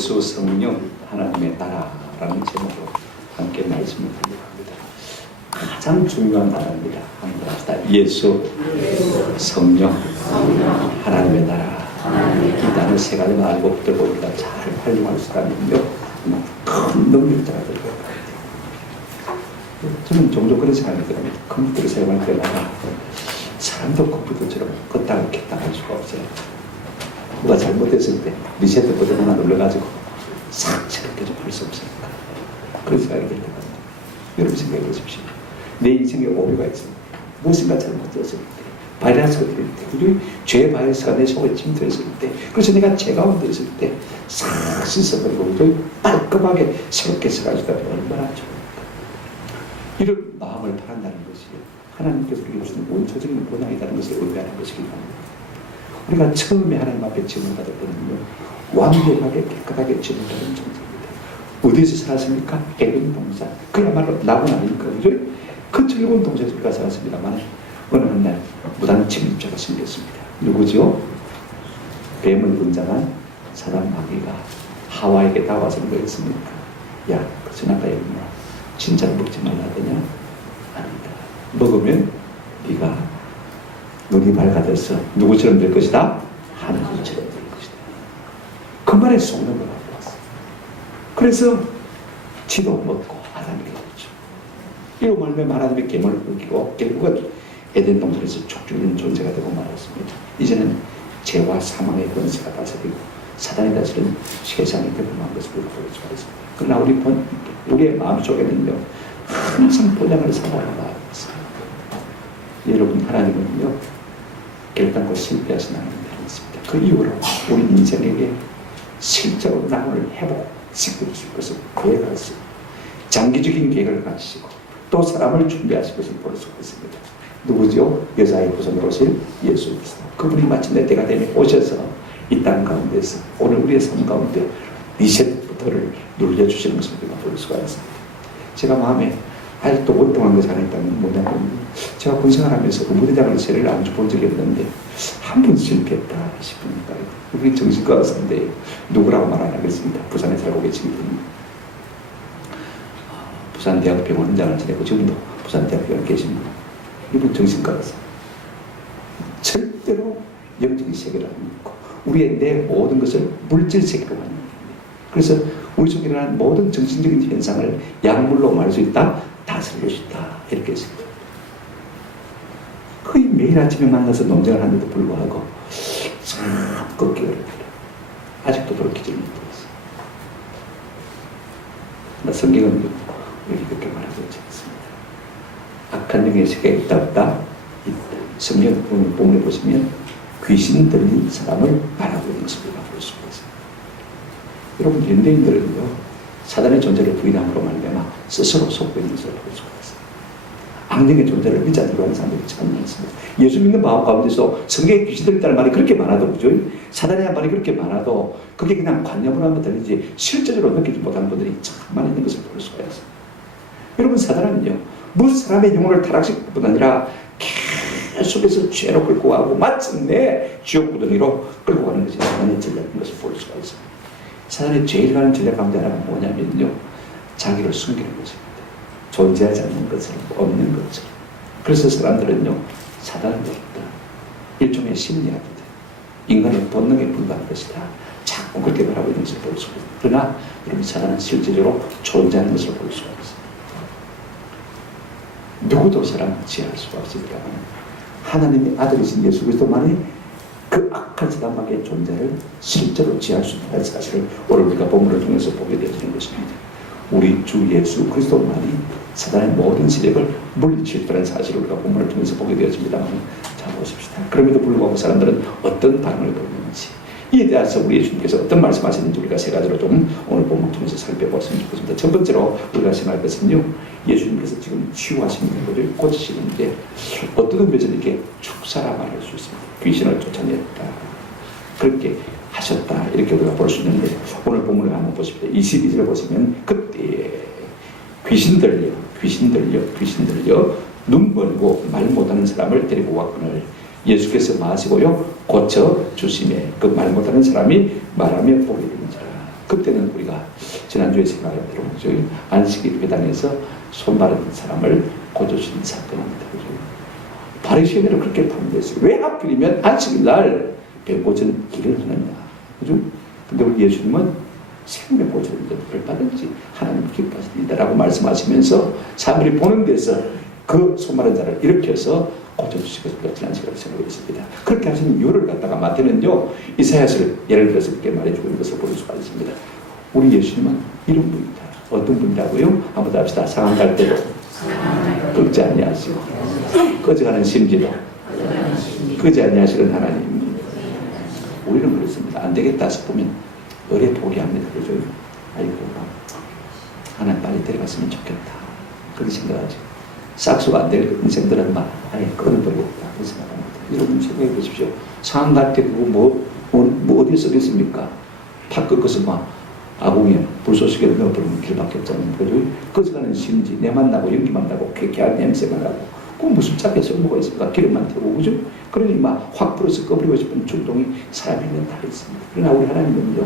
예수 성령 하나님의 나라라는 제목으로 함께 말씀을 드리려고 합니다. 가장 중요한 나라입니다. 한번 합시다. 예수 성령 하나님의 나라. 이 단어 세 가지만 알고 붙들고 우리가 잘 활용할 사람이며 큰 능력자가 될 것 같아요. 저는 종종 그런 생각이 듭니다. 컴퓨터를 사용할 때마다 사람도 컴퓨터처럼 껐다가 켰다가 할 수가 없어요. 뭐가 잘못됐을 때 리셋 버튼 하나 눌러가지고 싹 새롭게 할 수 없으니까 그런 생각이 들 때가 여러분 생각해 보십시오. 내 인생에 오류가 있습니다. 무엇인가 잘못되었을 때, 바이러스가 들을 때, 우리 죄 바이러스가 내 속에 침투했을 때, 그래서 내가 죄 가운데 있을 때 싹 씻어버리고 깔끔하게 새롭게 써가지고 얼마나 좋을까. 이런 마음을 바란다는 것이 하나님께서 우리에게 주신 원초적인 본향이라는 것을 의미하는 것이기 때문에 우리가 처음에 하나님 앞에 지음을 받을 때는요, 완벽하게 깨끗하게 지음을 받은 존재입니다. 어디서 살았습니까? 에덴 동산. 그야말로 나무 아닙니까? 그죠? 그 즐거운 동산에서 우리가 살았습니다만 어느 날 무단 침입자가 생겼습니다. 누구죠? 뱀을 분장한 사단 마귀가 하와에게 다가와서 뭐했습니까? 야, 그 선악과 열매 진짜 먹지 말라더냐? 아니다. 먹으면 네가 눈이 밝아져서 누구처럼 될 것이다? 하나님처럼 될 것이다. 그 말에 속는 걸 알고 왔어. 그래서 지도 먹고 아담에게 줬죠. 이로 말하면 하나님의 계명을 어기고 결국은 에덴 동산에서 촉주는 존재가 되고 말았습니다. 이제는 죄와 사망의 권세가 다스리고 사단이 다스리는 세상이 되고만 것을 우리가 볼 수가 있습니다. 그러나 우리의 마음속에는요, 항상 본향을 살아가고 있어요. 여러분, 하나님은요, 결단코 실패하신 하나님이 아니었습니다. 그 이후로 우리 인생에게 실제로 나를 회복시켜 줄 것을 계획하시고 장기적인 계획을 가지시고 또 사람을 준비하실 것을 볼 수가 있습니다. 누구죠? 여자의 후손으로 오실 예수 그리스도. 그분이 마침내 때가 되면 오셔서 이 땅 가운데서 오늘 우리의 삶 가운데 리셋 버튼을 눌러주시는 것을 우리가 볼 수가 있습니다. 제가 마음에 아직도 원통한 것이 하나 있다면 뭐냐면, 제가 군생활하면서 의무대장을 세례를 안 본 적이 없는데 한 번 실패했다 싶으니까 우리 정신과 의사인데 누구라고 말 안 하겠습니다. 부산에 살고 계시기 때문에 부산대학병원 원장을 지내고 지금도 부산대학병원에 계신 분, 이분 정신과 의사. 절대로 영적인 세계를 안 믿고 우리의 내 모든 것을 물질 세계로 하는 겁니다. 그래서 우리 속에 일어나는 모든 정신적인 현상을 약물로 말할 수 있다, 다스릴 수 있다, 이렇게 했습니다. 거의 매일 아침에 만나서 논쟁을 하는데도 불구하고 참 꺾기 어렵다. 아직도 돌이키지 못했어요. 나 성경은 이렇게 말하고 있지 않습니다. 악한 영의 세계에 있다 없다? 있다. 성경 본문에 보시면 귀신 들린 사람을 바라고 있는 것을 우리가 볼 수가 있습니다. 여러분, 현대인들은요, 사단의 존재를 부인함으로 말미암아 스스로 속고 있는 것을 볼 수가 있습니다. 악령의 존재를 믿지 않으려고 하는 사람들이 참 많습니다. 예수 믿는 마음 가운데서 성경에 귀신들 있다는 말이 그렇게 많아도, 그죠? 사단의 말이 그렇게 많아도 그게 그냥 관념으로 하면 되는지 실제적으로 느끼지 못하는 분들이 참 많이 있는 것을 볼 수가 있습니다. 여러분, 사단은요, 무슨 사람의 영혼을 타락시킬 뿐 아니라 계속해서 죄로 끌고 가고 마침내 지옥 구덩이로 끌고 가는 것이 사단의 전략인 것을 볼 수가 있습니다. 사단의 제일 가는 전략 가운데 하나가 뭐냐면요, 자기를 숨기는 것입니다. 존재하지 않는 것을, 없는 것을. 그래서 사람들은요, 사단은 없다, 일종의 심리학이다, 인간의 본능에 불과한 것이다, 자꾸 그렇게 말하고 있는 것을 볼 수가 있습니다. 그러나 여러분, 사단은 실제적으로 존재하는 것을 볼 수가 있습니다. 누구도 사람을 지혜할 수가 없습니다. 하나님의 아들이신 예수 그리스도만이 그 악한 사단마귀의 존재를 실제로 지혜할 수 있다는 사실을 오늘 우리가 본문을 통해서 보게 되어지는 것입니다. 우리 주 예수 그리스도만이 사단의 모든 세력을 물리칠 수 있다는 사실을 우리가 본문을 통해서 보게 되어집니다만, 자 보십시다. 그럼에도 불구하고 사람들은 어떤 반응을 보이는지, 이에 대해서 우리 예수님께서 어떤 말씀하시는지 우리가 세 가지로 좀 오늘 본문을 통해서 살펴봤으면 좋겠습니다. 첫 번째로 우리가 생각할 것은요, 예수님께서 지금 치유하시는 것을 고치시는데 어떤 의미에서는 이렇게 축사라 말할 수 있습니다. 귀신을 쫓아냈다, 그렇게 하셨다, 이렇게 우리가 볼 수 있는데, 오늘 본문을 한번 보십시오. 22절을 보시면 그때 귀신들요 눈 멀고 말 못하는 사람을 데리고 왔거늘 예수께서 마시고요 고쳐 주시매, 그 말 못하는 사람이 말하며 보게 되는 자라. 그때는 우리가 지난주에 생각한 대로 저희 안식일 회당에서 손 마른 사람을 고쳐주신 사건입니다. 바리새인들은 그렇게 판단했어요. 왜 하필이면 안식일 날 병고친 일을 하느냐. 그죠? 근데 우리 예수님은 생명고쳐를 받든지 하나님 기뻐하십니다라고 말씀하시면서 사람들이 보는 데서 그 손 마른 자를 일으켜서 고쳐주시고 지난 시간에 생각하고 있습니다. 그렇게 하시는 이유를 갖다가 마태는요, 이사야서를 예를 들어서 이렇게 말해주고 있는 것을 볼 수가 있습니다. 우리 예수님은 이런 분이다. 어떤 분이라고요? 한번 합시다. 상한 갈 때도 끄지 아니하시고 꺼져가는 심지도 끄지 아니하시는 하나님. 우리는 그렇습니다. 안 되겠다 싶으면 어뢰 포기합니다. 그죠? 아이고, 하나님 빨리 데려갔으면 좋겠다. 그렇게 생각하죠. 싹수가 안 될 인생들은 막 아예 끊어버리겠다. 그렇게 생각합니다. 여러분 생각해 보십시오. 상한 갈 때 그거 뭐 어디에 쓰겠습니까? 팍 꺾어서 막 아궁이에 불쏘시개 넣어버리는 길밖에 없잖아요. 그죠? 꺼져가는 심지, 내만 나고 연기만 나고 쾌쾌한 냄새가 나고 그 무슨 짝에 쓸모가 있습니까? 기름만 태우고, 그죠? 그러니 막 확 불어서 꺼버리고 싶은 충동이 사람에게는 다 있습니다. 그러나 우리 하나님은요,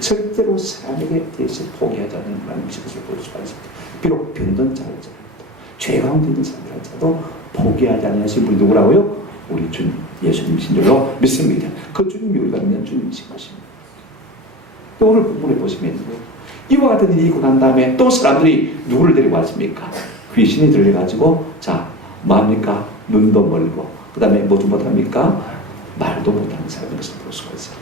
절대로 사람에게 대해서 포기하지 않는 하나님의 것을 볼 수가 있습니다. 비록 병든 자를 죄 가운데 있는 사람들도 포기하지 않으신 분이 누구라고요? 우리 주님, 예수님이신 줄로 믿습니다. 그 주님이 우리가 믿는 주님이신 것입니다. 또 오늘 본문에 보시면 이와 같은 일이 있고 난 다음에 또 사람들이 누구를 데리고 왔습니까? 귀신이 들려가지고 자, 뭐합니까? 눈도 멀고 그 다음에 뭐도 못합니까? 말도 못하는 사람인 것을 볼 수가 있어요.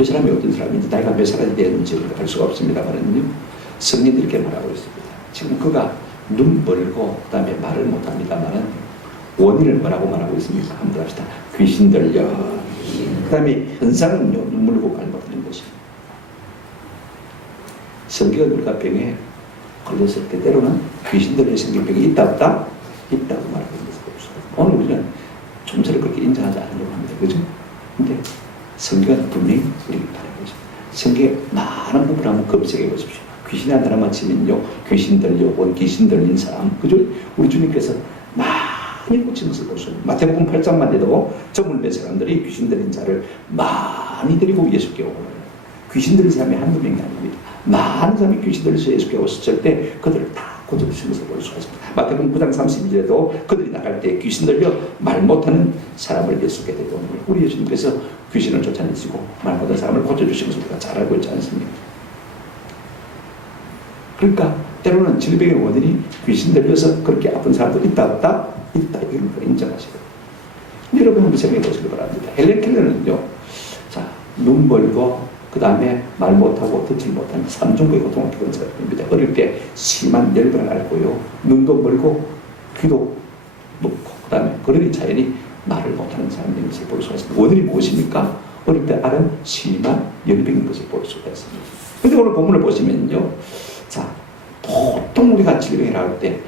이 사람이 어떤 사람인지 나이가 몇 살이 되는지 알 수가 없습니다만은요, 성경이 이렇게 말하고 있습니다. 지금 그가 눈 멀고 그 다음에 말을 못합니다만은 원인을 뭐라고 말하고 있습니까? 한번 합시다. 귀신 들려. 그 다음에 현상은요, 눈 멀고 말 못하는 것입니다. 성경은 우리가 병에 걸렸을 때 때로는 귀신 들려 생긴 병이 있다 없다? 있다고 말하고 있는 것을 볼 수가 있습니다. 오늘 우리는 좀 전에 그렇게 인정하지 않으려고 합니다. 그죠? 근데 성경은 분명히 우리를 바라고 있습니다. 성경에 많은 부분을 한번 검색해 보십시오. 귀신이 한 사람만 치면요, 귀신 들려온, 귀신 들린 사람, 그죠? 우리 주님께서 많이 고친 것을 볼 수 있습니다. 마태복음 8장만 해도 저물매 사람들이 귀신 들린 자를 많이 데리고 예수께 오고, 귀신 들린 사람이 한두 명이 아닙니다. 많은 사람이 귀신 들려서 예수께 오셨을 때 그들을 다 고쳐주신 것을 볼 수가 있습니다. 마태복음 9장 32절에도 그들이 나갈 때 귀신 들려 말 못하는 사람을 예수께 데리고 오는 거예요. 우리 예수님께서 귀신을 쫓아내시고 말 못하는 사람을 고쳐주신 것을 우리가 잘 알고 있지 않습니까? 그러니까 때로는 질병의 원인이 귀신 들려서 그렇게 아픈 사람도 있다 없다? 있다. 이걸 인정하시고, 여러분 한번 생각해 보시기 바랍니다. 헬렌 켈러는요, 자, 눈 멀고 그 다음에 말 못하고 듣지 못하는 삼중고의 고통을 겪은 사람입니다. 어릴 때 심한 열병을 앓고요, 눈도 멀고 귀도 높고 그 다음에 그러니 자연히 말을 못하는 사람인 것을 볼 수가 있습니다. 원인이 무엇입니까? 어릴 때 앓은 심한 열병인 것을 볼 수가 있습니다. 그런데 오늘 본문을 보시면요, 자, 보통 우리가 질병이라 할 때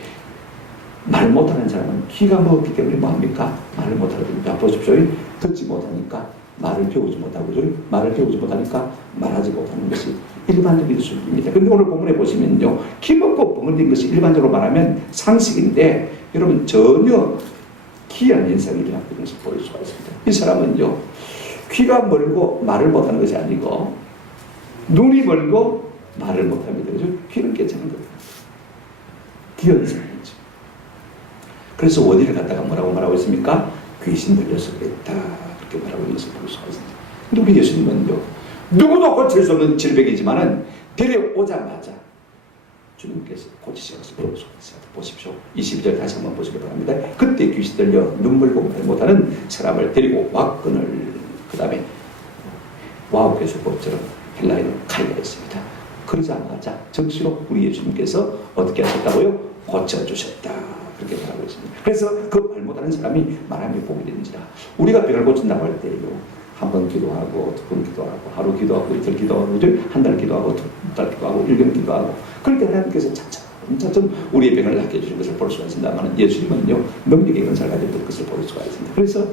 말 못하는 사람은 귀가 먹었기 때문에 뭐합니까? 말을 못하거든요. 보십시오. 듣지 못하니까 말을 배우지 못하고, 말을 배우지 못하니까 말하지 못하는 것이 일반적인 수준입니다. 그런데 오늘 본문에 보시면요, 귀 먹고 벙어린 것이 일반적으로 말하면 상식인데, 여러분 전혀 기이한 현상이 일어나고 있는 것을 볼 수가 있습니다. 이 사람은요, 귀가 멀고 말을 못하는 것이 아니고 눈이 멀고 말을 못합니다. 그죠? 귀는 괜찮은 거예요. 기현상이죠. 그래서 원인을 갖다가 뭐라고 말하고 있습니까? 귀신 들려서 그랬다. 그렇게 말하고 있는 것을 볼 수가 있습니다. 근데 우리 예수님은요, 누구도 고칠 수 없는 질병이지만은 데려오자마자 주님께서 고치신 것을 볼 수가 있습니다. 보십시오. 22절 다시 한번 보시기 바랍니다. 그때 귀신 들려 눈 멀고 말 못하는 사람을 데리고 왔거늘, 그 다음에 와우께서법처럼 헬라인은 칼가 있습니다. 그러자마자 즉시로 우리 예수님께서 어떻게 하셨다고요? 고쳐주셨다. 그렇게 말하고 있습니다. 그래서 그 말 못하는 사람이 말하며 복이 되는지라. 우리가 병을 고친다고 할 때요, 한 번 기도하고, 두 번 기도하고, 하루 기도하고, 이틀 기도하고, 한 달 기도하고, 두 달 기도하고, 1년 기도하고, 그럴 때 하나님께서 차츰 우리의 병을 낫게 해주신 것을 볼 수가 있습니다만, 예수님은요, 능력의 은사를 가지고 것을 볼 수가 있습니다. 그래서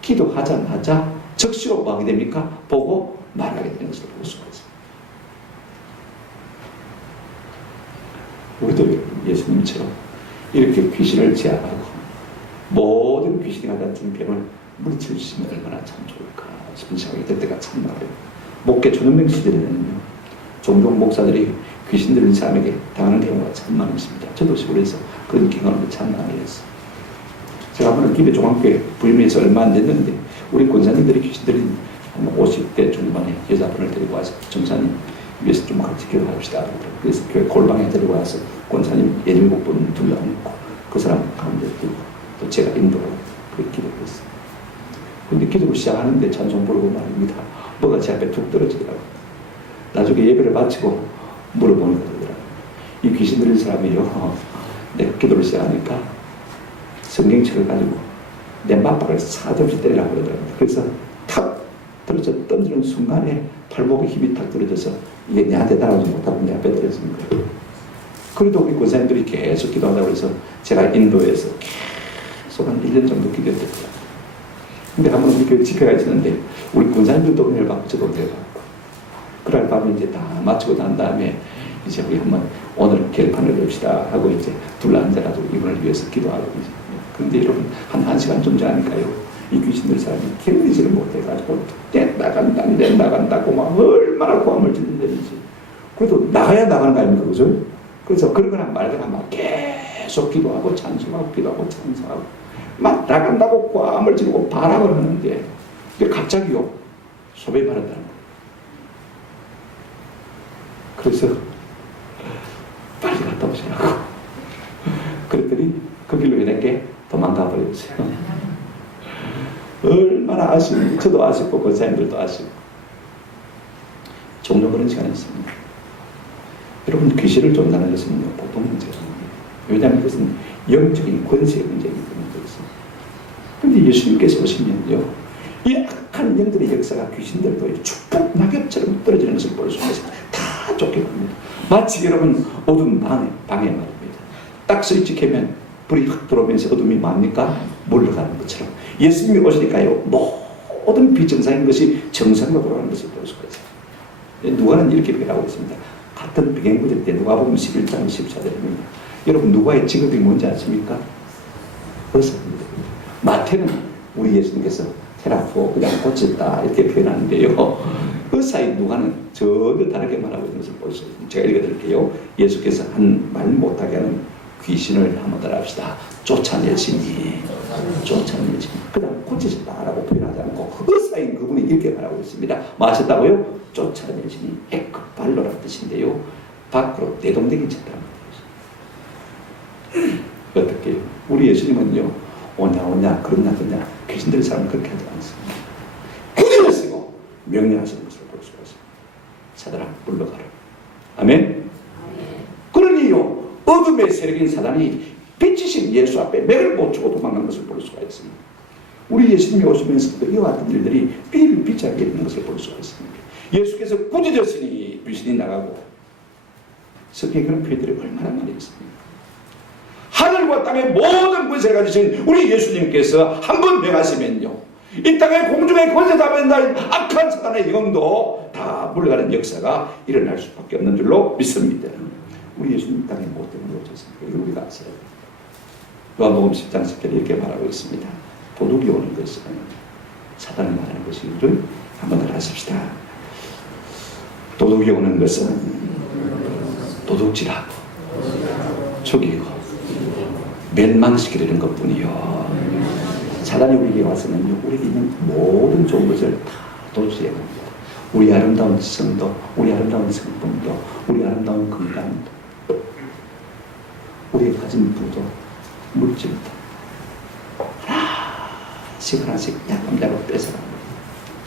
기도하자마자 즉시로 뭐 하게 됩니까? 보고 말하게 되는 것을 볼 수가 있습니다. 우리도 예수님처럼 이렇게 귀신을 제압하고 모든 귀신이 가진 병을 물리쳐 주시면 얼마나 참 좋을까 싶은 생각이 들 때가 참 많아요. 목회 초년명 시절에는요, 종종 목사들이 귀신 들린 사람에게 당하는 경우가 참 많습니다. 저도 시골에서 그런 경험을 참 많이 했어요. 제가 한번 기배 종합교회 부임해서 얼마 안 됐는데 우리 권사님들이 귀신 들린 한 50대 중반의 여자분을 데리고 와서 전사님 위해서 좀 같이 기도합시다. 그래서 교회 골방에 데리고 와서 권사님 7분 둘러앉고 그 사람 가운데 두고 또 제가 인도하고 그렇게 기도했어요. 근데 기도를 시작하는데 찬송 부르고 말입니다. 뭐가 제 앞에 툭 떨어지더라고요. 나중에 예배를 마치고 물어보는 거더라고요. 이 귀신 들린 사람이요, 내가 기도를 시작하니까 성경책을 가지고 내 맞박을 사정없이 때리라고 그러더라고요. 그래서 탁 떨어져 던지는 순간에 팔목에 힘이 탁 떨어져서 이게 내한테 따라오지 못하고 내 앞에 떨어지는 거예요. 그래도 우리 권사님들이 계속 기도하다고 해서 제가 인도에서 계속 한 1년 정도 기도했더라고요. 근데 한번 우리 교회 집회가 있었는데 우리 권사님들도 은혜를 받고 저도 은혜를 받고 그날 밤에 이제 다 마치고 난 다음에 이제 우리 한번 오늘 결판을 냅시다 하고 이제 둘러앉아가지고 이분을 위해서 기도하고 이제 그런데 여러분 한 1시간 좀 지나니까요 이 귀신들 사람이 견디지를 못해가지고 내 나간다고 막 얼마나 고함을 지르는지 그래도 나가야 나가는 거 아닙니까 그죠? 그래서 그런 거나 말거나 막 계속 기도하고 찬송하고 기도하고 찬송하고 막 나간다고 고함을 지르고 바람을 하는데 갑자기요 소변이 마른다는 거예요. 그래서 빨리 갔다 오시라고 그랬더니 그 길로 이렇게 도망가 버렸어요. 얼마나 아쉽고 저도 아쉽고 권사님들도 아쉽고 종종 그런 시간이 있습니다. 여러분 귀신을 쫓는다는 것은 보통 문제가 아닙니다. 왜냐하면 그것은 영적인 권세의 문제이기 때문에 그렇습니다. 그런데 예수님께서 오시면요 이 악한 영들의 역사가 귀신들도 축복 낙엽처럼 떨어지는 것을 볼 수가 있습니다. 다 쫓겨갑니다. 마치 여러분 어두운 방에 말입니다. 딱 스위치 켜면 불이 확 들어오면서 어둠이 뭡니까? 물러가는 것처럼 예수님이 오시니까요 모든 비정상인 것이 정상으로 돌아가는 것을 볼 수가 있어요. 누가는 이렇게 표현하고 있습니다. 같은 비행구절 때 누가복음 11장 14절입니다. 여러분 누가의 직업이 뭔지 아십니까? 의사입니다. 마태는 우리 예수님께서 테라포 그냥 고쳤다 이렇게 표현하는데요. 의사인 누가는 전혀 다르게 말하고 있는 것을 볼 수 있습니다. 제가 읽어드릴게요. 예수께서 한 말 못하게 하는 귀신을 한번 따라합시다. 쫓아내시니 그 다음 고치셨다라고 표현하지 않고 의사인 그분이 이렇게 말하고 있습니다. 마셨다고요? 쫓아내시니 액급발로라는 뜻인데요 밖으로 내동댕이 쳤다는 거죠. 어떻게 우리 예수님은요 오냐 그러냐 귀신들의 사람은 그렇게 하지 않습니다. 구절을 쓰고 명령하시는 것을 볼 수가 있습니다. 사단아 물러가라. 아멘. 그러니요 어둠의 세력인 사단이 빛이신 예수 앞에 맥을 못 주고 도망가는 것을 볼 수가 있습니다. 우리 예수님이 오시면서도 이와 같은 일들이 비일비재하게 있는 것을 볼 수가 있습니다. 예수께서 꾸짖으시니 귀신이 나가고 성경에 그런 표현들이 얼마나 많이 있습니다. 하늘과 땅의 모든 권세를 가지신 우리 예수님께서 한번 명하시면요 이 땅의 공중의 권세 다 받는 악한 사단의 영도 다 물러가는 역사가 일어날 수밖에 없는 줄로 믿습니다. 우리 예수님 땅에 뭐 때문에 오셨습니까? 이걸 우리가 아셔야 됩니다. 요한복음 10장 10절에 이렇게 말하고 있습니다. 도둑이 오는 것은 사단을 말하는 것이기를 한번 더 하십시다. 도둑이 오는 것은 도둑질하고 죽이고 멸망시키려는 것뿐이요. 사단이 우리에게 와서는요 우리에게 있는 모든 좋은 것을 다 도둑질해 갑니다. 우리 아름다운 성도, 우리 아름다운 성품도, 우리 아름다운 건강도, 우리의 가진 부도, 물질도 하나씩 야금야금 뺏어갑니다.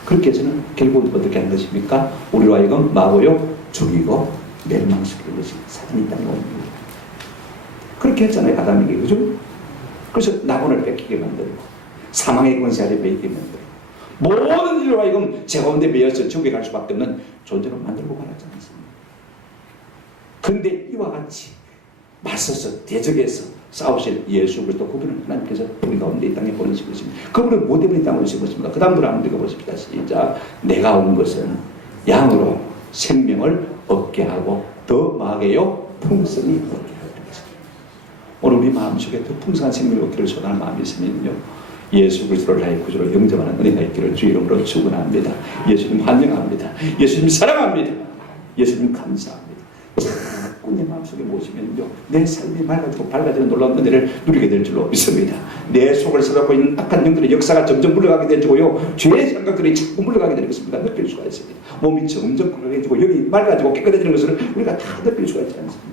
그렇게 해서는 결국은 어떻게 하는 것입니까? 우리로 하여금 마고요 죽이고 멸망시키는 것이 사단이 땅에 옵니다. 그렇게 했잖아요 아담에게. 그죠? 그래서 낙원을 뺏기게 만들고 사망의 권세 아래 매이게 만들고 모든 일로 하여금 제 가운데 매여서 지옥에 갈 수밖에 없는 존재로 만들고 말하지 않습니다. 그런데 이와 같이 맞서서 대적해서 싸우실 예수 그리스도 그분은 하나님께서 우리 가운데 이 땅에 보내신 것입니다. 그분은 뭐 때문에 이 땅에 오신 것입니까? 그 다음 분 한번 읽어보십시다. 시작. 내가 온 것은 양으로 생명을 얻게 하고 더 나아가요 풍성히 얻게 하는 것입니다. 오늘 우리 마음속에 더 풍성한 생명을 얻기를 소원하는 마음이 있으면요 예수 그리스도를 나의 구주로 영접하는 은혜가 있기를 주의 이름으로 축원합니다. 예수님 환영합니다. 예수님 사랑합니다. 예수님 감사합니다. 자꾸 내 마음속에 모시면요, 내 삶이 맑아지고 밝아지는 놀라운 은혜를 누리게 될 줄로 믿습니다. 내 속을 사로잡고 있는 악한 영들의 역사가 점점 물러가게 되고요, 죄의 생각들이 자꾸 물러가게 되는 것을 우리가 느낄 수가 있습니다. 몸이 점점 건강해지고 영이 맑아지고 깨끗해지는 것을 우리가 다 느낄 수가 있지 않습니까?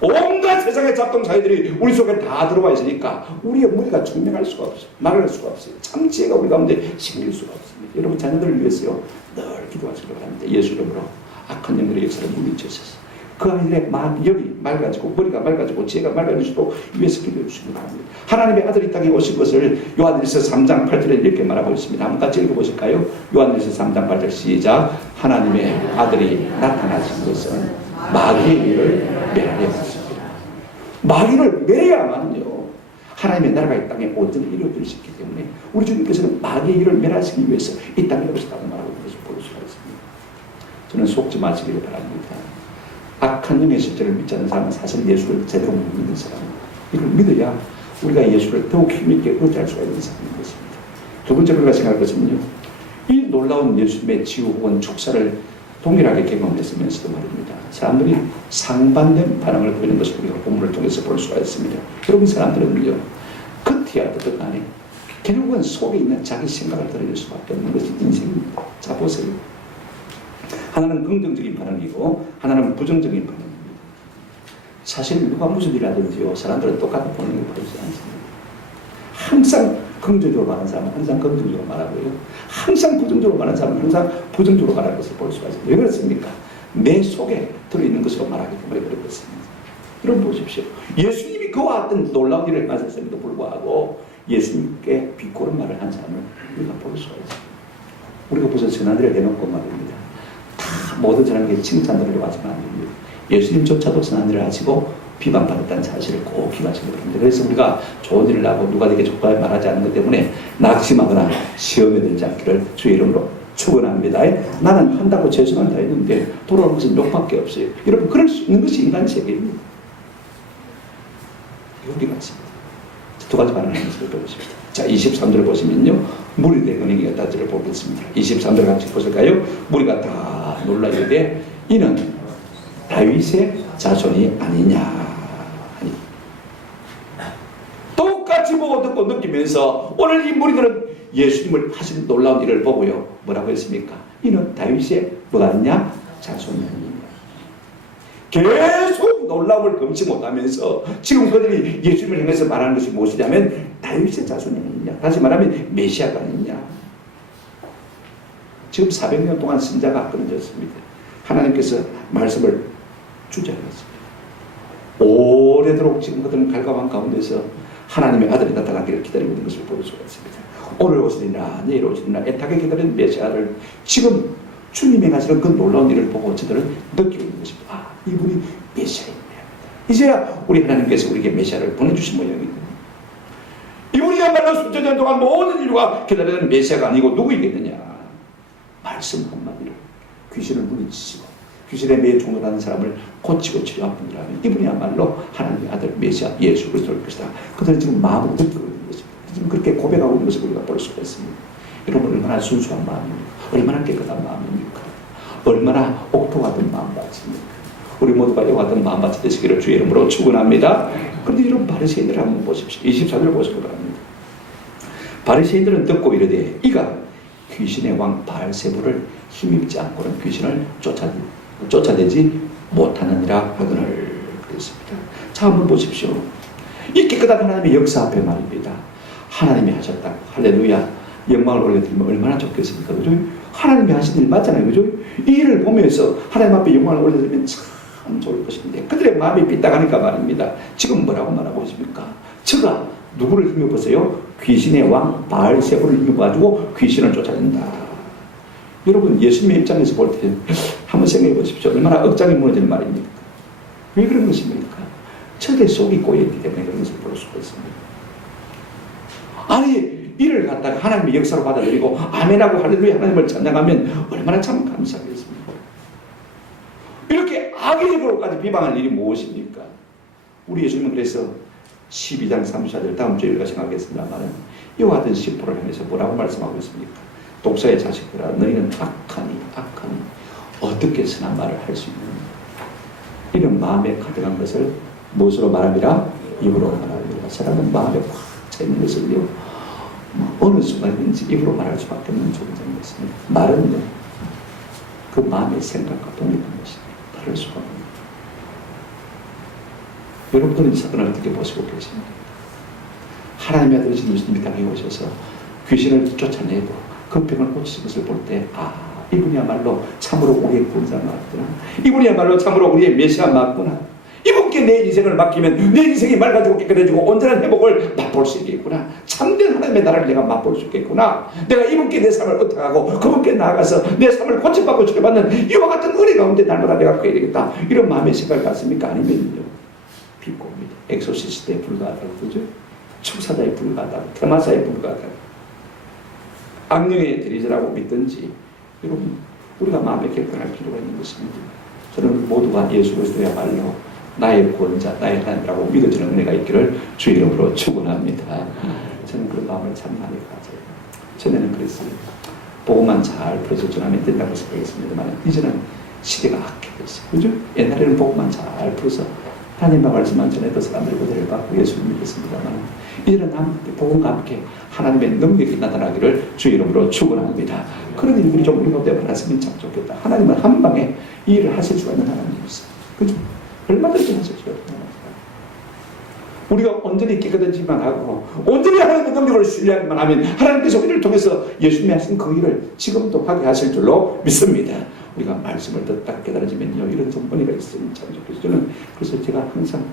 온갖 세상의 작동사회들이 우리 속에 다 들어와 있으니까 우리의 머리가 증명할 수가 없어요. 말할 수가 없어요. 참 지혜가 우리 가운데 생길 수가 없습니다. 여러분 자녀들을 위해서요, 늘 기도하시기 바랍니다. 예수 이름으로 악한 영들의 역사를 물리쳐서 그 아이들의 영이 맑아지고 머리가 맑아지고 지혜가 맑아지도록 위해서 기도해 주시기 바랍니다. 하나님의 아들이 땅에 오신 것을 요한일서 3장 8절에 이렇게 말하고 있습니다. 한번 같이 읽어보실까요? 요한일서 3장 8절 시작. 하나님의 아들이 나타나신 것은 마귀의 일을 멸하려 했습니다. 마귀를 멸해야만요, 하나님의 나라가 이 땅에 온전히 이루어질 수 있기 때문에 우리 주님께서는 마귀의 일을 멸하시기 위해서 이 땅에 오셨다고 말하고 있는 것을 볼 수가 있습니다. 저는 속지 마시기를 바랍니다. 악한 영의 실제를 믿지 않는 사람은 사실 예수를 제대로 못 믿는 사람입니다. 이걸 믿어야 우리가 예수를 더욱 힘있게 의지할 수가 있는 사람인 것입니다. 두 번째 우리가 생각할 것은요, 이 놀라운 예수님의 치유 혹은 축사를 동일하게 경험했으면서도 말입니다, 사람들이 상반된 반응을 보이는 것을 우리가 본문을 통해서 볼 수가 있습니다. 여러분, 사람들은요, 겉이야 어떻든 간에 결국은 속에 있는 자기 생각을 드러낼 수밖에 없는 것이 인생입니다. 자, 보세요. 하나는 긍정적인 반응이고 하나는 부정적인 반응입니다. 사실 누가 무슨 일을 하든지요, 사람들은 똑같은 반응을 보이지 않습니다. 항상 긍정적으로 말하는 사람은 항상 긍정적으로 말하고요, 항상 부정적으로 말하는 사람은 항상 부정적으로 말하는 것을 볼 수가 있습니다. 왜 그렇습니까? 내 속에 들어있는 것으로 말하기 때문에 그렇습니다. 여러분 보십시오. 예수님이 그와 같은 놀라운 일을 하셨음에도 불구하고 예수님께 비꼬는 말을 한 사람을 우리가 볼 수가 있습니다. 우리가 무슨 선한 일을 해놓고 말입니다, 다 모든 사람에게 칭찬드리려고 하지만 안 됩니다. 예수님조차도 선한 일을 하시고 비방받았다는 사실을 꼭 기억하시기 바랍니다. 그래서 우리가 좋은 일을 하고 누가 되게 좋게 말하지 않는 것 때문에 낙심하거나 시험에 들지 않기를 주의 이름으로 축원합니다. 나는 한다고 최선을 다했는데 돌아오는 것은 욕밖에 없어요. 여러분, 그럴 수 있는 것이 인간 세계입니다. 여기 맞습니다. 두 가지 반응을 해서 보겠습니다. 자, 23절을 보시면요, 무리들의 은행이 다지를 보겠습니다. 23절 같이 보실까요? 무리가 다 놀라 이르되 이는 다윗의 자손이 아니냐. 똑같이 보고 듣고 느끼면서 오늘 이 무리들은 예수님을 하신 놀라운 일을 보고요, 뭐라고 했습니까? 이는 다윗의 뭐냐? 자손이 아니냐. 계속 놀라움을 금치 못하면서 지금 그들이 예수님을 향해서 말하는 것이 무엇이냐면 다윗의 자손이 아니냐. 다시 말하면 메시아가 아니냐. 지금 400년 동안 신자가 끊어졌습니다. 하나님께서 말씀을 주지 않았습니다. 오래도록 지금 그들은 갈가방 가운데서 하나님의 아들이 나타나기를 기다리고 있는 것을 볼 수가 있습니다. 오늘 오시리라 내일 오시리라 애타게 기다리는 메시아를 지금 주님이 하시는 그 놀라운 일을 보고 저들은 느끼고 있는 것입니다. 아, 이분이 메시아입니다. 이제야 우리 하나님께서 우리에게 메시아를 보내주신 모양입니다. 이분이야말로 수천 년 동안 모든 인류가 기다리는 메시아가 아니고 누구이겠느냐. 말씀 한마디로 귀신을 물리치시고 귀신의 매에 종노하는 사람을 고치고 치료한 분이라면 이분이야말로 하나님의 아들 메시아 예수 그리스도일 것이다. 그들은 지금 마음으로 느끼고 있는 것입니다. 지금 그렇게 고백하고 있는 것을 우리가 볼 수가 있습니다. 여러분, 얼마나 순수한 마음입니까? 얼마나 깨끗한 마음입니까? 얼마나 옥토 같은 마음밭입니까? 우리 모두가 이와 같은 마음밭이 되시기를 주의 이름으로 축원합니다. 그런데 여러분, 바리새인들을 한번 보십시오. 24절 보시기 바랍니다. 바리새인들은 듣고 이르되 이가 귀신의 왕 바알세불을 힘입지 않고는 귀신을 쫓아내지 못하느니라 하거늘 그랬습니다. 자, 한번 보십시오. 이 깨끗한 하나님의 역사 앞에 말입니다. 하나님이 하셨다. 할렐루야. 영광을 올려드리면 얼마나 좋겠습니까? 그죠? 하나님이 하신 일 맞잖아요. 그죠? 이 일을 보면서 하나님 앞에 영광을 올려드리면 참 좋을 것인데 그들의 마음이 삐딱하니까 말입니다. 지금 뭐라고 말하고 있습니까? 저가 누구를 힘입어서요? 귀신의 왕 바알세불을 힘입어가지고 귀신을 쫓아낸다. 여러분, 예수님의 입장에서 볼 때 한번 생각해 보십시오. 얼마나 억장이 무너지는 말입니까? 왜 그런 것입니까? 저의 속이 꼬여있기 때문에 그런 것을 볼 수가 있습니다. 아니, 이를 갖다가 하나님의 역사로 받아들이고 아멘하고 할렐루야 하나님을 찬양하면 얼마나 참 감사하겠습니까? 이렇게 악의적으로까지 비방할 일이 무엇입니까? 우리 예수님은 그래서 12장 34절 다음 주에 우리가 생각하겠습니다만 이와 같은 심포를 향해서 뭐라고 말씀하고 있습니까? 독사의 자식들아, 너희는 악하니 어떻게 선한 말을 할 수 있느냐. 이런 마음에 가득한 것을 무엇으로 말함이라? 입으로 말함이라. 사람은 마음에 꽉 차 있는 것을요, 어느 순간인지 입으로 말할 수밖에 없는 존재인 것입니다. 말은요, 그 마음의 생각과 독립한 것입니다. 다를 수가 없습니다. 여러분들은 이 사건을 어떻게 보시고 계십니까? 하나님의 아들이신 예수님이 땅에 오셔서 귀신을 쫓아내고 그 병을 고치신 것을 볼 때, 이분이야말로 참으로 우리의 구원자 맞구나. 이분이야말로 참으로 우리의 메시아 맞구나. 이분께 내 인생을 맡기면 내 인생이 맑아지고 깨끗해지고 온전한 회복을 맛볼 수 있겠구나. 참된 하나님의 나라를 내가 맛볼 수 있겠구나. 내가 이분께 내 삶을 의탁하고 그분께 나아가서 내 삶을 고침받고 치료받는 이와 같은 은혜 가운데 날마다 내가 가야 되겠다. 이런 마음의 생각을 갖습니까? 아니면요, 비꼬입니다. 엑소시스트에 불과하다고 그러죠. 축사자에 불과하다고, 테마사에 불과하다고, 악령의 대리자라고 믿든지, 여러분, 우리가 마음에 결단할 필요가 있는 것입니다. 저는 모두가 예수 그리스도야말로 나의 구원자, 나의 하나님이라고 믿어지는 은혜가 있기를 주 이름으로 축원합니다. 저는 그런 마음을 참 많이 가져요. 전에는 그랬어요. 복음만 잘 풀어서 전하면 된다고 생각했습니다만, 이제는 시대가 악해졌어요. 그죠? 옛날에는 복음만 잘 풀어서 하나님의 말씀만 전해도 사람들이 은혜를 받고 예수를 믿었습니다만, 이제는 복음과 함께 하나님의 능력이 나타나기를 주 이름으로 축원합니다. 그런 일들이 좀 우리 가운데 많았으면 참 좋겠다. 하나님은 한 방에 이 일을 하실 수가 있는 하나님이었어요. 그죠? 얼마든지 하실 수가 있는 하나님. 우리가 온전히 깨끗해지만 하고 온전히 하나님의 능력을 신뢰하기만 하면 하나님께서 우리를 통해서 예수님이 하신 그 일을 지금도 하게 하실 줄로 믿습니다. 우리가 말씀을 듣다 깨달아지면요, 이런 성분이가 있으면 참 좋겠어요. 저는 그래서 제가 항상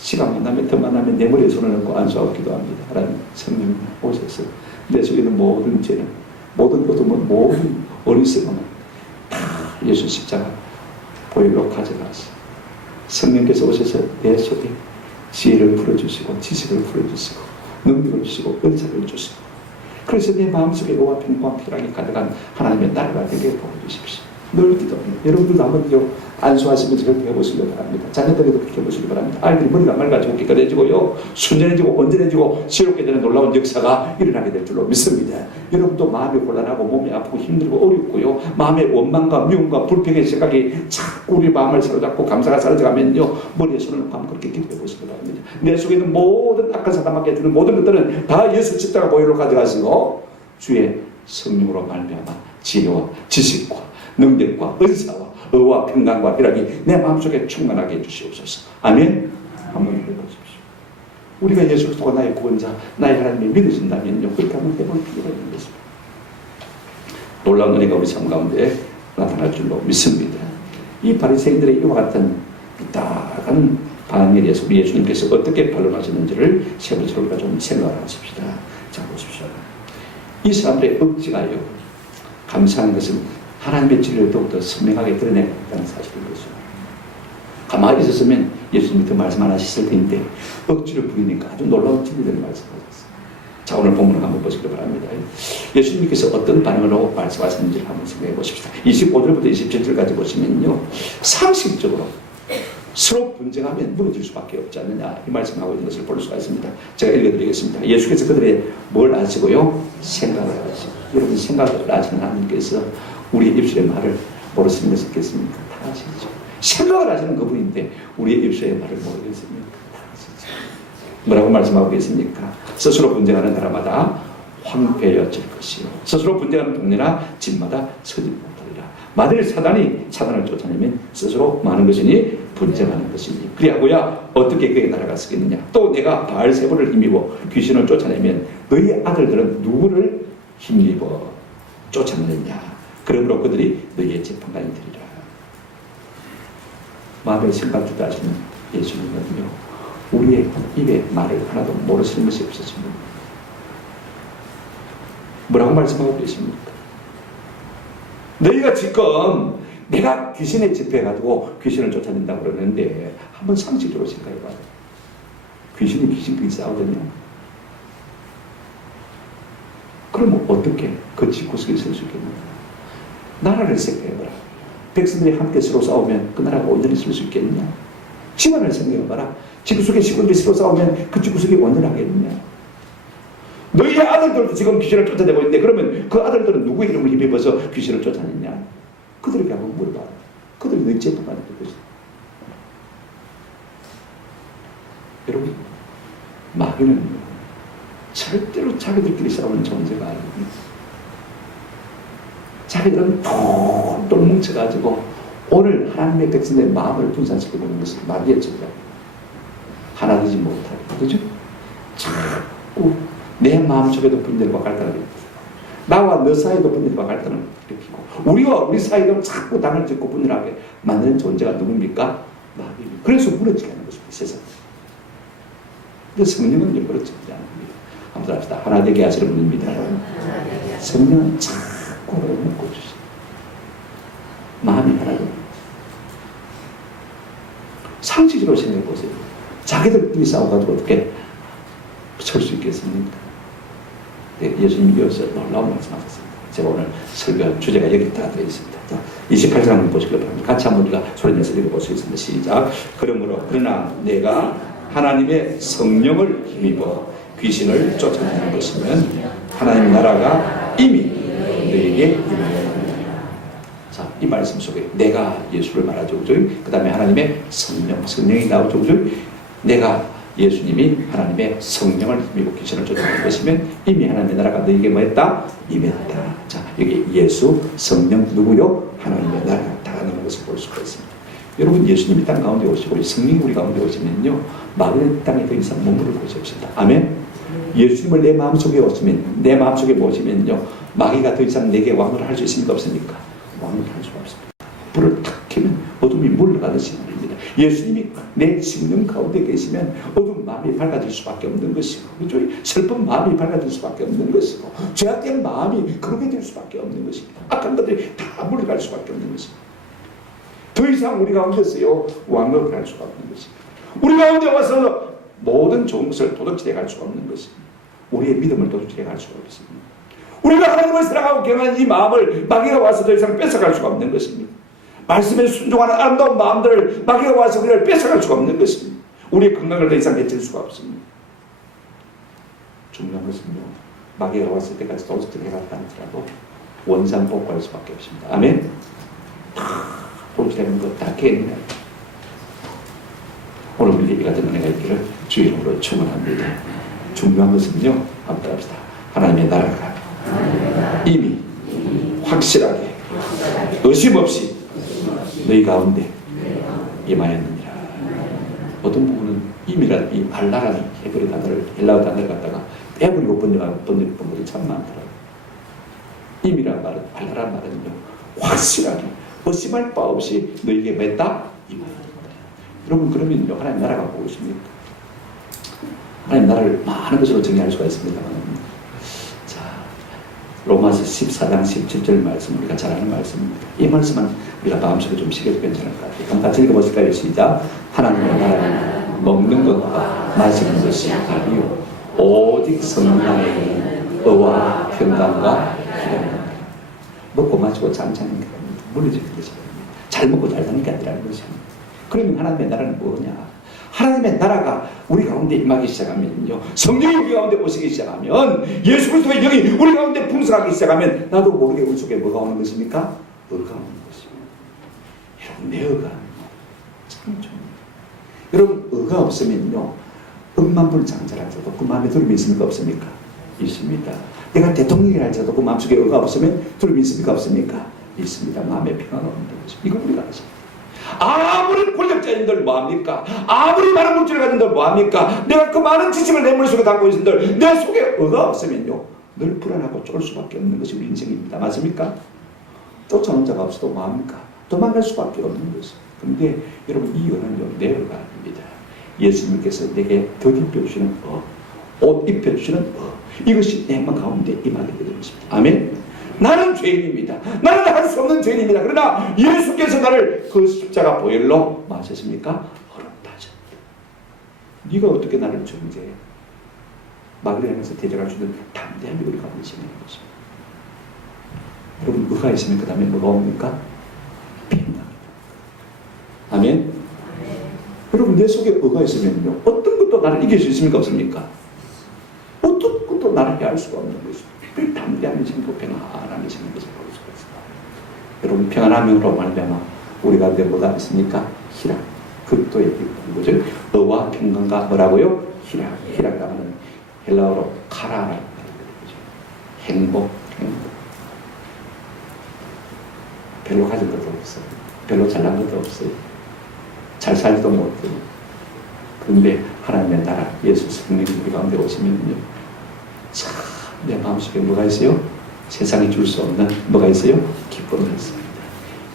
시간 만나면 더 만나면 내 머리에 손을 얹고 안수하고 기도합니다. 하나님, 성령 오셔서 내 속에 있는 모든 죄는, 모든 고통은, 모든 어리석음은 다 예수 십자가 보혈로 가져가서 성령께서 오셔서 내 속에 지혜를 풀어주시고 지식을 풀어주시고 능력을 주시고 은사를 주시고, 그래서 내 마음속에 의와 평과 피랑이 가득한 하나님의 나라가 되게 보여주십시오. 늘 기도합니다. 여러분들도 한번 안수하시면서 그렇게 해보시기 바랍니다. 자녀들에도 그렇게 해보시기 바랍니다. 아이들이 머리가 맑아지고 깨끗해지고요, 순전해지고 온전해지고 지옥게 되는 놀라운 역사가 일어나게 될 줄로 믿습니다. 여러분도 마음이 곤란하고 몸이 아프고 힘들고 어렵고요, 마음의 원망과 미움과 불평의 생각이 자꾸 우리 마음을 사로잡고 감사가 사라져가면요, 머리에 손을 놓고 한번 그렇게 기도해 보시기 바랍니다. 내 속에 있는 모든 악한 사람에게 드는 모든 것들은 다 예수 십자가 보혈로 가져가시고 주의 성령으로 말미암아 지혜와 지식과 능력과 은사와 의와 평강과 희락이 내 마음속에 충만하게 해주시옵소서. 아멘. 한번 해보십시오. 우리가 예수 그리스도가 나의 구원자, 나의 하나님이 믿어진다면요, 그렇게 한번 해볼 필요가 있는 것입니다. 놀라운 은혜가 우리 삶 가운데 나타날 줄로 믿습니다. 이 바리새인들의 이와 같은 삐딱한 반응에 대해서 우리 예수님께서 어떻게 반론하셨는지를 세 번째로 우리가 좀 생각을 하십시다. 자, 보십시오. 이 사람들의 억지가요, 감사한 것은 하나님의 진리를 더욱더 선명하게 드러내고 있다는 사실인 거죠. 가만히 있었으면 예수님이 그 말씀 안 하셨을 텐데 억지를 부리니까 아주 놀라운 진리들을 말씀하셨어요. 자, 오늘 본문을 한번 보시기 바랍니다. 예수님께서 어떤 반응을 하고 말씀하셨는지를 한번 생각해 보십시다. 25절부터 27절까지 보시면요, 상식적으로 서로 분쟁하면 무너질 수밖에 없지 않느냐, 이 말씀하고 있는 것을 볼 수가 있습니다. 제가 읽어드리겠습니다. 예수께서 그들의 뭘 아시고요? 생각을 아시고. 여러분, 생각을 아시는 하나님께서 우리의 입술의 말을 모르시는 것이 있겠습니까? 다 아시죠. 생각을 하시는 그분인데 우리의 입술의 말을 모르겠습니까? 다 아시죠. 뭐라고 말씀하고 계십니까? 스스로 분쟁하는 나라마다 황폐해질 것이요, 스스로 분쟁하는 동네나 집마다 서지 못하리라. 만일 사단이 사단을 쫓아내면 스스로 많은 것이니 분쟁하는 것이니 그리하고야 어떻게 그의 나라가 쓰겠느냐. 또 내가 바알세불을 힘입어 귀신을 쫓아내면 너희 아들들은 누구를 힘입어 쫓아내느냐. 그러므로 그들이 너희의 재판관이 되리라. 마음의 생각주도 하시는 예수님은요, 우리의 입에 말을 하나도 모르시는 것이 없으십니다. 뭐라고 말씀하고 계십니까? 너희가 지금 내가 귀신에 집회해가지고 귀신을 쫓아낸다고 그러는데 한번 상식적으로 생각해봐요. 귀신이 귀신끼리 싸우더냐? 그럼 어떻게 그 집구석에 있을 수 있겠느냐? 나라를 생각해봐라. 백성들이 함께 서로 싸우면 그 나라가 온전히 있을 수 있겠느냐? 집안을 생각해봐라. 집구석에 식구들이 서로 싸우면 그 집구석이 온전하겠느냐? 너희의 아들들도 지금 귀신을 쫓아내고 있는데 그러면 그 아들들은 누구 이름을 힘입어서 귀신을 쫓아냈냐? 그들에게 한번 물어봐. 그들이 너희 제도가 아닐 것이다. 여러분, 마귀는 절대로 자기들끼리 싸우는 존재가 아닙니다. 자기들은 똘똘 뭉쳐가지고 오늘 하나님의 백성들의 마음을 분산시켜보는 것은 마귀의 전략. 하나 되지 못하게. 그죠? 자꾸 내 마음속에도 분열과 갈등을 일으키고 나와 너 사이도 분열과 갈등을 일으키고 우리와 우리 사이도 자꾸 당을 짓고 분열하게 만드는 존재가 누굽니까? 마귀입니다. 그래서 무너지게 하는 것입니다. 세상. 근데 성령은 무너지지 않습니다. 한번 합시다. 하나 되게 하시는 분입니다. 성령은 자꾸 묶어주세요. 마음이 하나로. 상식적으로 생각해보세요. 자기들끼리 싸워가지고 어떻게 설 수 있겠습니까? 네, 예수님이 여기서 놀라운 말씀하셨습니다. 제가 오늘 설교한 주제가 여기 다 되어 있습니다. 28장 한번 보시길 바랍니다. 같이 한번 우리가 소리내서 읽어보시겠습니다. 시작. 그러나 내가 하나님의 성령을 힘입어 귀신을 쫓아내는 것이면 하나님 나라가 이미 너에게 임하였느니라. 자, 이 말씀 속에 내가 예수를 말하죠. 그 다음에 하나님의 성령이 나오죠. 내가 예수님이 하나님의 성령을 힘입어 귀신을 쫓아내는 것이면 이미 하나님의 나라가 너에게 뭐했다? 임했다. 자, 여기 예수, 성령, 누구요? 하나님의 나라가 다가는 것을 볼 수가 있습니다. 여러분, 예수님이 땅 가운데 오시고 성령이 우리 가운데 오시면요, 마귀는 땅에 더 이상 머무를 곳이 없습니다. 아멘. 예수님을 내 마음속에 오시면, 내 마음속에 모시면요, 마귀가 더 이상 내게 왕을 할 수 있습니까? 없습니까? 왕을 할 수가 없습니다. 불을 탁 켜면 어둠이 물러가듯이 말입니다. 예수님이 내 심령 가운데 계시면 어두운 마음이 밝아질 수밖에 없는 것이고, 그렇죠? 슬픈 마음이 밝아질 수밖에 없는 것이고, 죄악된 마음이 그렇게 될 수밖에 없는 것입니다. 악한 것들이 다 물러갈 수밖에 없는 것입니다. 더 이상 우리 가운데서요, 왕을 할 수가 없는 것입니다. 우리 가운데 와서 모든 좋은 것을 도둑질해 갈 수가 없는 것입니다. 우리의 믿음을 도둑질해 갈 수가 없습니다. 우리가 하나님을 사랑하고 경한 이 마음을 마귀가 와서 더 이상 뺏어갈 수가 없는 것입니다. 말씀에 순종하는 아름다운 마음들을 마귀가 와서 우리를 뺏어갈 수가 없는 것입니다. 우리의 건강을 더 이상 해칠 수가 없습니다. 중요한 것은요, 마귀가 왔을 때까지 도둑질해 갔다 하더라도 원상복구할 수밖에 없습니다. 아멘. 도둑질하는 것 다 개입니다. 오늘 우리 얘기가 되는 은혜가 있기를 주의 이름으로 축원합니다. 중요한 것은요, 한번 합시다. 하나님의 나라가 이미 확실하게 의심 없이 너희 가운데 임하였느니라. 어떤 부분은 이미란 이 알라라는 헤브리 단어를 헬라어 단어를 갖다가 빼버리고 번역한 분들이 참 많더라고요. 이미란 말은, 알라라는 말은요, 확실하게 의심할 바 없이 너희에게 맺다 임하였느니라. 여러분, 그러면요, 하나님 나라가 무엇입니까? 하나님 나라를 많은 것으로 정의할 수가 있습니다. 자, 로마서 14장 17절 말씀, 우리가 잘 아는 말씀입니다. 이 말씀은 우리가 마음속에 좀 새겨도 괜찮을 것 같아요. 한번 같이 읽어보실까요? 시작. 하나님의 나라는 먹는 것과 마시는 것이 아니요 오직 성령의 의와 평강과 기쁨입니다. 먹고 마시고 잠자는 게 아닙니다. 무너지는 것이 아닙니다. 잘 먹고 잘 사는 게 아니라는 것입니다. 그러면 하나님의 나라는 뭐냐? 하나님의 나라가 우리 가운데 임하기 시작하면요, 성령이 우리 가운데 오시기 시작하면, 예수 그리스도의 영이 우리 가운데 풍성하기 시작하면 나도 모르게 우리 속에 뭐가 오는 것입니까? 의가 오는 것입니다. 여러분, 내 의가 참 좋습니다. 여러분, 의가 없으면요, 억만불장자랄지라도 그 마음에 두려움이 있습니까? 없습니까? 있습니다. 내가 대통령이 할지라도 그 마음속에 의가 없으면 두려움이 있습니까? 없습니까? 있습니다. 마음에 평화가 없는 것입니다. 이거 우리가 아십니다. 아무리 권력자인들 뭐합니까? 아무리 많은 물질을 가진들 뭐합니까? 내가 그 많은 지식을 내 머릿속에 담고 있는들 내 속에 의가 없으면요, 늘 불안하고 쫄 수밖에 없는 것이 우리 인생입니다. 맞습니까? 쫓아오는 자가 없어도 뭐합니까? 도망갈 수밖에 없는 것입니다. 그런데 여러분, 이 의는요, 내 의가 아닙니다. 예수님께서 내게 덧 입혀주시는 옷 입혀주시는 이것이 내 마음 가운데 임하게 되는 것입니다. 아멘. 나는 죄인입니다. 나는 할 수 없는 죄인입니다. 그러나 예수께서 나를 그 십자가 보혈로 마셨습니까? 어렵다 하셨다. 네가 어떻게 나를 정죄해? 마귀를 향해서 대적할 수 있는 담대함이 우리 가운데 있는 것입니다. 여러분, 의가 있으면 그 다음에 뭐가 옵니까? 평강. 아멘. 여러분, 내 속에 의가 있으면요, 어떤 것도 나를 이길 수 있습니까? 없습니까? 어떤 것도 나를 해할 수가 없는 것입니다. 담대한 심고 평안함이 생긴 것을 볼 수가 있습니다. 여러분, 평안함으로 말미암아 우리 가운데 뭐가 있습니까? 희락, 극도의 기쁨, 그죠? 의와 평강과 뭐라고요? 희락이라는 헬라어로 카라라는 거죠. 행복. 별로 가진 것도 없어요. 별로 잘난 것도 없어요. 잘 살지도 못해요. 그런데 하나님의 나라, 예수 성령이 우리 가운데 오시면요, 참 내 마음속에 뭐가 있어요? 세상이 줄 수 없는 뭐가 있어요? 기쁨이 있습니다.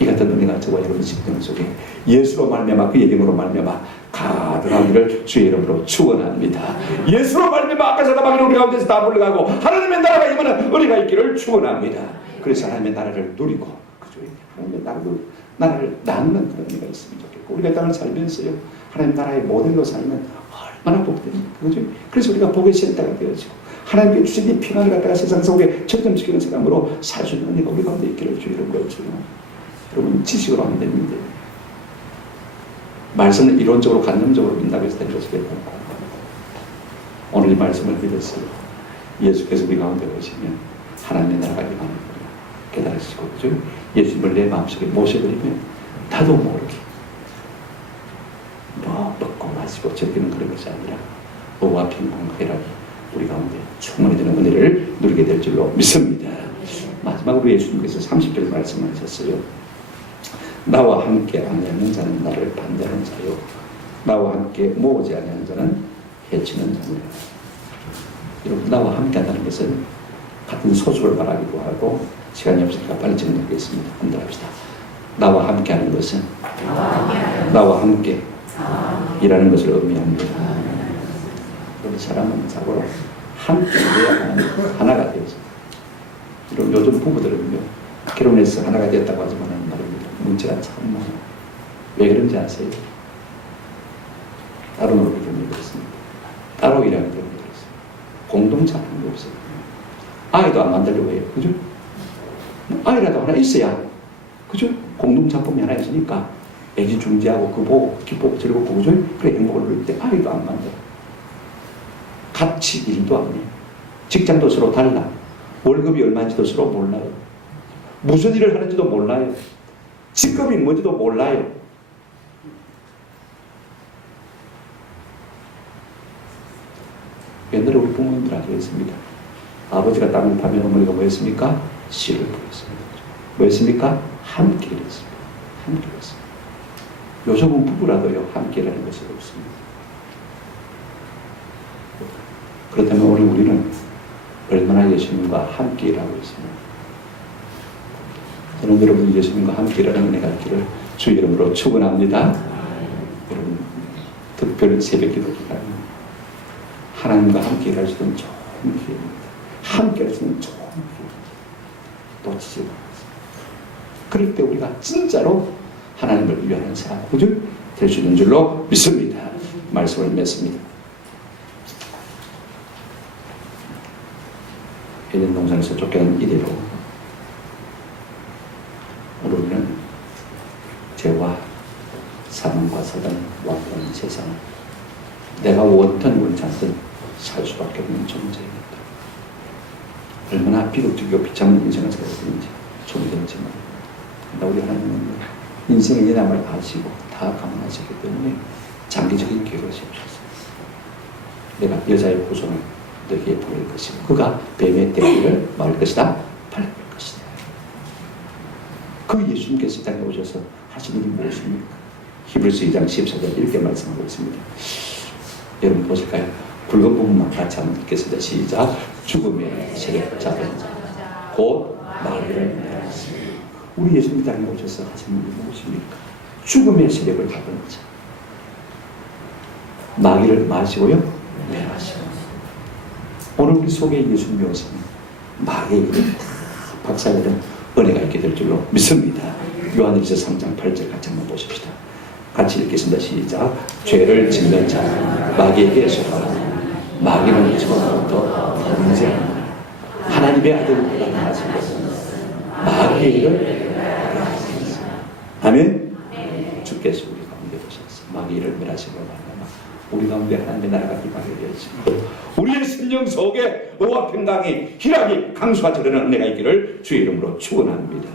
이 같은 은혜가 저와 여러분 심령 속에 예수로 말미암아 그의 이름으로 말미암아 가득하기를 주의 이름으로 축원합니다. 예수로 말미암아 아까 사다마귀는 우리 가운데서 다 물러가고 하나님의 나라가 임하는 은혜가 있기를 축원합니다. 그래서 하나님의 나라를 누리고, 그죠? 하나님의 나라를 낳는 그런 의미가 있으면 좋겠고, 우리가 땅을 살면서요, 하나님 나라의 모델로 살면 얼마나 복됩니까? 그죠? 그래서 우리가 복의 센터가 되어지고 하나님께 주신 이 평안을 갖다가 세상 속에 적점시키는 사람으로 살 수 있는 은혜가 우리 가운데 있기를 주의 이름으로 축원합니다. 여러분, 지식으로 하면 됩니다. 말씀을 이론적으로 관념적으로 믿는다고 해서 된 것이겠다. 오늘 이 말씀을 믿었어요. 예수께서 우리 가운데 오시면 하나님의 나라가 임하는 거예요. 깨달으시고, 그죠? 예수님을 내 마음속에 모셔버리면 나도 모르게 먹고 마시고 즐기는 그런 것이 아니라 의와 평강과 희락이 우리 가운데 충만히 되는 은혜를 누리게 될 줄로 믿습니다. 마지막으로 예수님께서 30절 말씀하셨어요. 나와 함께 아니하는 자는 나를 반대하는 자요, 나와 함께 모으지 아니하는 자는 해치는 자니라. 여러분, 나와 함께 한다는 것은 같은 소속을 말하기도 하고, 시간이 없으니까 빨리 정리하겠습니다. 한번 합시다. 나와 함께 하는 것은 나와 함께 일하는 것을 의미합니다. 그런데 사람은 자고로 함께 해야 하나가 되어서, 요즘 부부들은요, 결혼해서 하나가 됐다고 하지만 말입니다. 문제가 참 많아요. 왜 그런지 아세요? 따로 놀기 때문에 그렇습니다. 따로 일하기 때문에 그렇습니다. 공동체하는 게 없어요. 아이도 안 만들려고 해요. 그죠? 아이라도 하나 있어야, 그죠? 공동작품이 하나 있으니까 애지중지하고 그 보고 기쁘고 즐겁고, 그죠? 그래 행복을 누릴 때 아이도 안 만들어. 같이 일도 안 해요. 직장도 서로 달라. 월급이 얼마인지도 서로 몰라요. 무슨 일을 하는지도 몰라요. 직급이 뭔지도 몰라요. 옛날에 우리 부모님들 아주 했습니다. 아버지가 땅을 파면 어머니가 뭐 했습니까? 씨를 뿌렸습니다. 뭐 했습니까? 함께 일했습니다. 함께 일했습니다. 요즘은 부부라도요, 함께 일하는 것이 없습니다. 그렇다면 오늘 우리는 얼마나 예수님과 함께 일하고 있습니다. 저는 여러분이 예수님과 함께 일하는 은혜가 있기를 주 이름으로 축원합니다. 여러분, 특별 새벽 기도 기간 하나님과 함께 일할 수 있는 좋은 기회입니다. 함께 할 수 있는 좋은 기회입니다. 놓치지 마세요. 그럴 때 우리가 진짜로 하나님을 위하는 사람들 될 수 있는 줄로 믿습니다. 말씀을 맺습니다. 에덴 동산에서 쫓겨난 이대로 우리는 죄와 사망과 사단이 왔던 세상, 내가 원ton 원치 않든 살 수밖에 없는 존재입니다. 얼마나 비극적이고 비참한 인생을 살아야 되는지 존재인지만, 우리 하나님은 인생의 예남을 아시고 다 감안하시기 때문에 장기적인 계획을 세우셨습니다. 내가 여자의 후손을 너희에게 보낼 것이고 그가 뱀의 대기를 막을 것이다, 밟을 것이다. 그 예수님께서 이 땅에 오셔서 하신 일이 무엇입니까? 히브리서 2장 14절 이렇게 말씀하고 있습니다. 여러분 보실까요? 굵은 부분만 같이 한번 읽겠습니다. 시작. 죽음의 세력을 잡은 자 곧 마귀를 멸하시니. 우리 예수님 땅에 오셔서 하신 일이 무엇입니까? 죽음의 세력을 잡은 자, 마귀를 마시고요, 멸하시고. 오늘 우리 속에 예수님이 오시면 마귀의 일을 다 박살내는 은혜가 있게 될 줄로 믿습니다. 요한일서 3장 8절 같이 한번 보십시다. 같이 읽겠습니다. 시작. 죄를 짓는 자는 마귀에게 속하라. 마귀는 처음부터 범죄하는 하나님의 아들보다 나아진 것은 마귀의 일을 멸하셨습니다. 아멘. 주께서 우리 가운데 오셔서 마귀의 일을 멸하시고 말하면 우리 가운데 하나님의 나라가 이루어지고 우리의 심령 속에 의와 평강이 희락이 강수가 저르는 은혜가 있기를 주의 이름으로 축원합니다.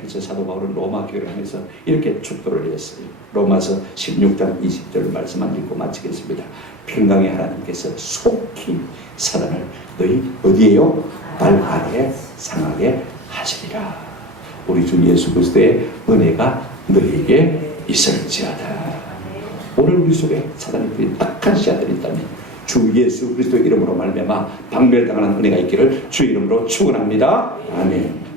그래서 사도 바울은 로마 교회를 하면서 이렇게 축도를 했어요. 로마서 16장 20절 말씀만 읽고 마치겠습니다. 평강의 하나님께서 속히 사단을 너희 어디에요? 발 아래에 상하게 하시리라. 우리 주 예수 그리스도의 은혜가 너희에게 있을지어다. 오늘 우리 속에 사단이 들인 악한 씨앗들이 있다면 주 예수 그리스도의 이름으로 말미암아 박멸당하는 은혜가 있기를 주 이름으로 축원합니다. 아멘.